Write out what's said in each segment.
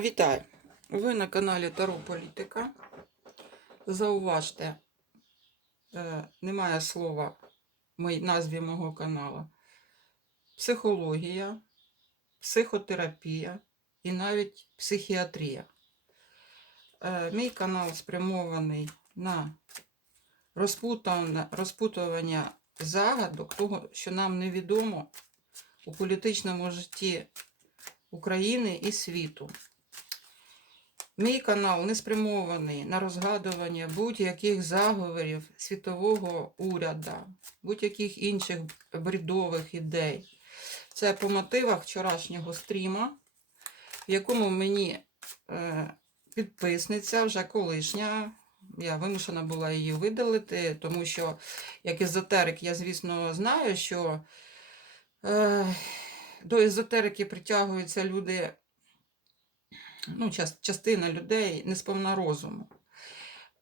Вітаю! Ви на каналі Таро Політика. Зауважте, е, немає слова назві мого каналу. Психологія, психотерапія і навіть психіатрія. Е, Мій канал спрямований на розпутування загадок того, що нам невідомо у політичному житті України і світу. Мій канал не спрямований на розгадування будь-яких заговорів світового уряду, будь-яких інших бредових ідей. Це по мотивах вчорашнього стріма, в якому мені е, підписниця, вже колишня, я вимушена була її видалити, тому що, як езотерик, я, звісно, знаю, що е, до езотерики притягуються люди ну, частина людей не сповна розуму.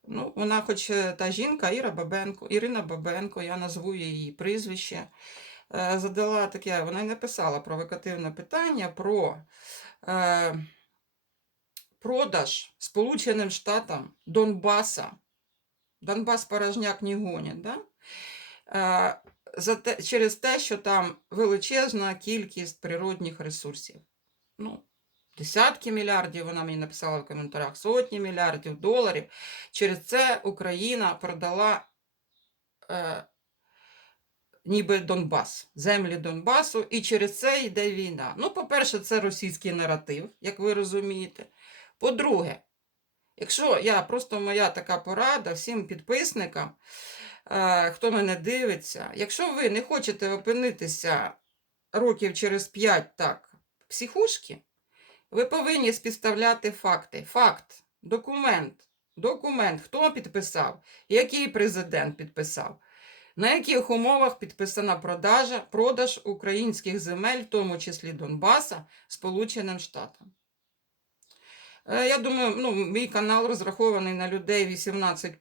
Ну, вона, хоч е, та жінка, Іра Бабенко, Ірина Бабенко, я назву її прізвище, е, задала таке, вона й написала провокативне питання про е, продаж Сполученим Штатам Донбаса. Донбас порожняк не да? е, за те, через те, що там величезна кількість природних ресурсів. Ну, десятки мільярдів, вона мені написала в коментарях, сотні мільярдів доларів. Через це Україна продала е, ніби Донбас, землі Донбасу, і через це йде війна. Ну, по-перше, це російський наратив, як ви розумієте. По-друге, якщо я просто моя така порада всім підписникам, е, хто мене дивиться, якщо ви не хочете опинитися років через 5 так психушки, ви повинні співставляти факти. Факт, документ, документ, хто підписав, який президент підписав, на яких умовах підписана продажа, продаж українських земель, в тому числі Донбаса, Сполученим Штатам. Е, Я думаю, ну, мій канал розрахований на людей 18,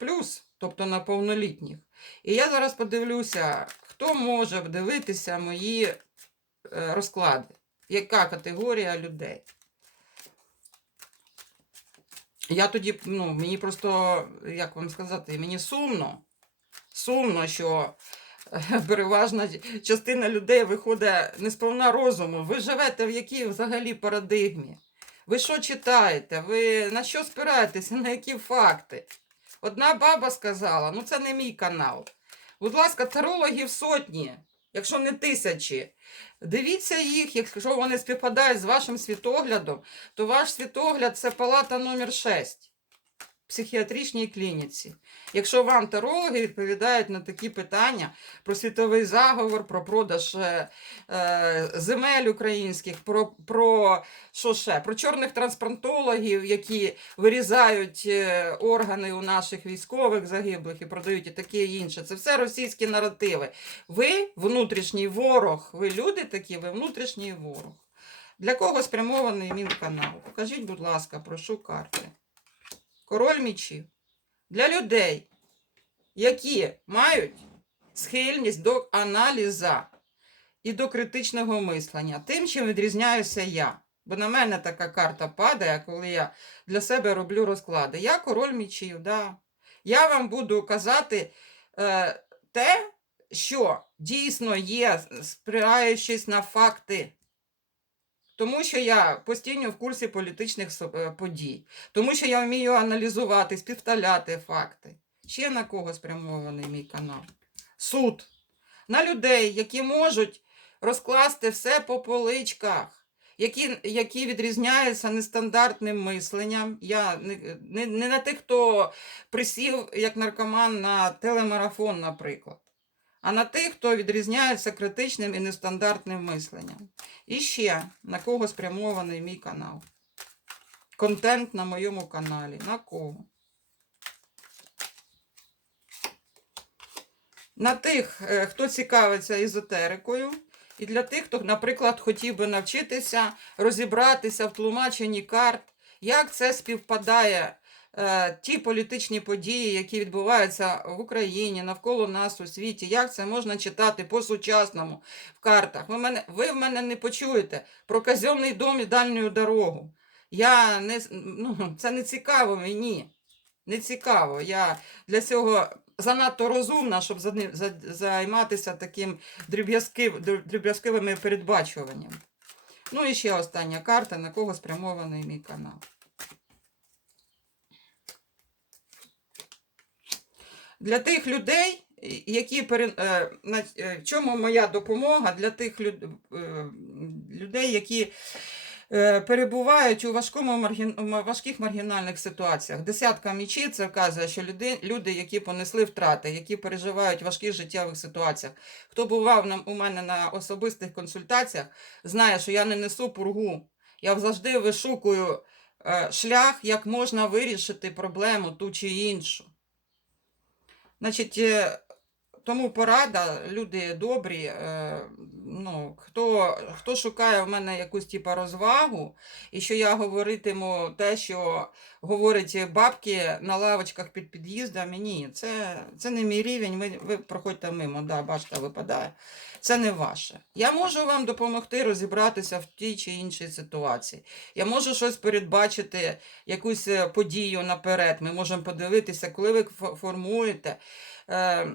тобто на повнолітніх. І я зараз подивлюся, хто може вдивитися мої е, розклади, яка категорія людей. Я тоді, ну, мені просто, як вам сказати, мені сумно, сумно, що е, переважна частина людей виходить не сповна розуму. Ви живете в якій взагалі парадигмі? Ви що читаєте? Ви на що спираєтеся? На які факти? Одна баба сказала, ну це не мій канал. Будь ласка, тарологів сотні, якщо не тисячі. Дивіться їх, якщо вони співпадають з вашим світоглядом, то ваш світогляд це палата номер 6 в психіатричній клініці. Якщо вам тарологи відповідають на такі питання про світовий заговор, про продаж е, е, земель українських, про, про що ще? Про чорних трансплантологів, які вирізають е, органи у наших військових загиблих і продають і таке інше. Це все російські наративи. Ви внутрішній ворог, ви люди такі, ви внутрішній ворог. Для кого спрямований мій канал? Покажіть, будь ласка, прошу карти. Король мічів. Для людей, які мають схильність до аналіза і до критичного мислення. Тим, чим відрізняюся я. Бо на мене така карта падає, коли я для себе роблю розклади. Я король мічів, да. Я вам буду казати е, те, що дійсно є, спираючись на факти. Тому що я постійно в курсі політичних е, подій, тому що я вмію аналізувати, співставляти факти. Ще на кого спрямований мій канал? Суд. На людей, які можуть розкласти все по поличках, які, які відрізняються нестандартним мисленням. Я не, не, не на тих, хто присів як наркоман на телемарафон, наприклад, а на тих, хто відрізняється критичним і нестандартним мисленням. І ще на кого спрямований мій канал. Контент на моєму каналі. На кого? На тих, е, хто цікавиться езотерикою, і для тих, хто, наприклад, хотів би навчитися розібратися в тлумаченні карт, як це співпадає ті політичні події, які відбуваються в Україні, навколо нас у світі, як це можна читати по-сучасному в картах. Ви, мене, ви в мене не почуєте про казенний дом і дальню дорогу. Я не, ну, це не цікаво мені. Не цікаво. Я для цього занадто розумна, щоб займатися таким дріб'язкив, дріб- передбачуванням. Ну і ще остання карта, на кого спрямований мій канал. Для тих людей, які пере- е, е, в чому моя допомога для тих люд- е, людей, які перебувають у важкому маргін... важких маргінальних ситуаціях. Десятка мічів це вказує, що люди, люди, які понесли втрати, які переживають важких життєвих ситуаціях. Хто бував у мене на особистих консультаціях, знає, що я не несу пургу. Я завжди вишукую шлях, як можна вирішити проблему ту чи іншу. Значить, е, тому порада, люди добрі. е, Ну, хто, хто шукає в мене якусь типу, розвагу, і що я говоритиму те, що говорять бабки на лавочках під під'їздами, ні, це, це не мій рівень. Ви, ви проходьте мимо, да, бачите, випадає. Це не ваше. Я можу вам допомогти розібратися в тій чи іншій ситуації. Я можу щось передбачити, якусь е, подію наперед. Ми можемо подивитися, коли ви фо- формуєте. Е,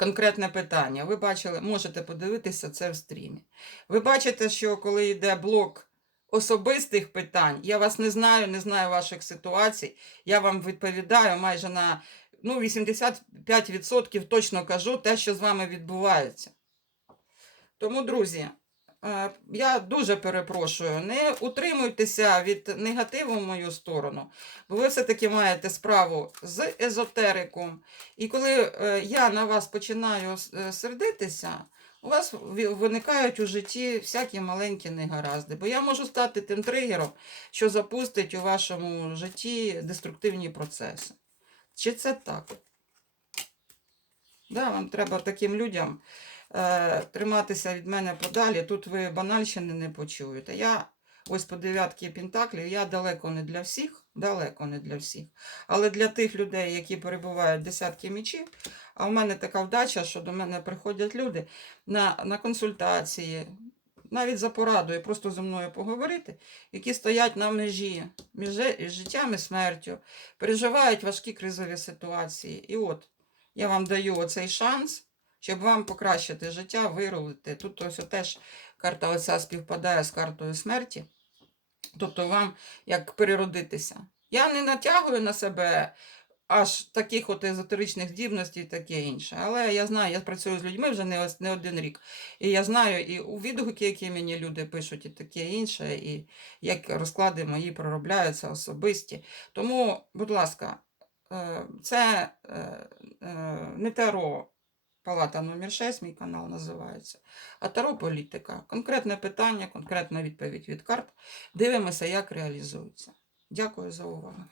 Конкретне питання. Ви бачили, можете подивитися це в стрімі. Ви бачите, що коли йде блок особистих питань, я вас не знаю, не знаю ваших ситуацій. Я вам відповідаю майже на ну, 85% точно кажу те, що з вами відбувається. Тому, друзі, я дуже перепрошую, не утримуйтеся від негативу в мою сторону, бо ви все-таки маєте справу з езотериком. І коли е, я на вас починаю е, сердитися, у вас виникають у житті всякі маленькі негаразди. Бо я можу стати тим тригером, що запустить у вашому житті деструктивні процеси. Чи це так? Да, вам треба таким людям е, триматися від мене подалі. Тут ви банальщини не почуєте. Я ось по дев'ятки пентаклів, я далеко не для всіх, далеко не для всіх. Але для тих людей, які перебувають десятки мічів, а в мене така вдача, що до мене приходять люди на, на консультації, навіть за порадою, просто зі мною поговорити, які стоять на межі між життям і смертю, переживають важкі кризові ситуації. І от я вам даю оцей шанс, щоб вам покращити життя, вирулити. Тут ось теж карта оця співпадає з картою смерті. Тобто вам як переродитися. Я не натягую на себе аж таких от езотеричних здібностей і таке інше. Але я знаю, я працюю з людьми вже не, не один рік. І я знаю і у відгуки, які мені люди пишуть, і таке інше, і як розклади мої проробляються особисті. Тому, будь ласка, е, це е, е, не таро. Палата номер 6, мій канал називається. А таро політика. Конкретне питання, конкретна відповідь від карт. Дивимося, як реалізується. Дякую за увагу.